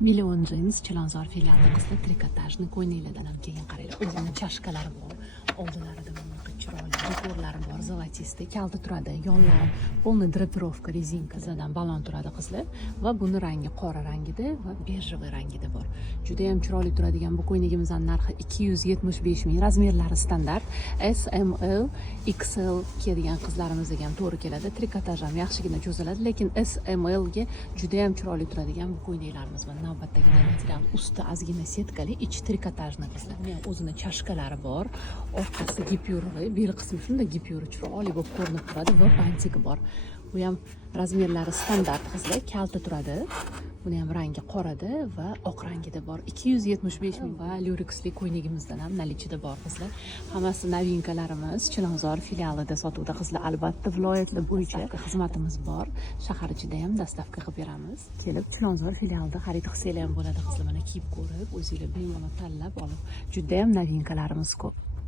Million Jeans Chilonzor filialida qizlar trikotajni ko'ylaklardan ham keyin qaranglar. O'zini chashkalari bor. Oldilarida bunaqa chiroyli dekorlari bor. Zolotistый kalta turadi. Yonlar полный drapirovka rezinkadan balon turadi qizlar va buni rangi qora rangida va bejavoy rangida bor. Juda ham chiroyli turadigan bu ko'ylagimizning narxi 275 ming. Razmerlari standart S, M, L, XL kiyadigan qizlarimizga ham to'g'ri keladi. Trikotaj ham yaxshigina cho'ziladi, lekin S, M, L ga juda ham chiroyli turadigan bu ko'ylaklarimiz bor. Navbatdagi material usti ozgina setkali, ichi trikotajni qizlar. Buni ham o'zini chashkalari bor. Orqasi gipyurli, bel qismi shunda gipyuri chiroyli bo'lib ko'rinib turadi va bantigi bor. Bu ham razmerlari standart qizlar, kalta turadi. Buni ham rangi qorada va oq rangida bor. 275 ming va Luryxli ko'ynagimizdan ham nalichida bor qizlar. Hammasi novinkalarimiz Chilonzor filialida sotuvda qizlar. Albatta viloyatlar bo'yicha xizmatimiz bor. Shahar ichida ham dastavka qilib beramiz. Kelib Chilonzor filialida xarid qilsanglar ham bo'ladi qizlar. Mana kiyib ko'rib, o'zingizlar bemalol tanlab olib. Juda ham novinkalarimiz ko'p.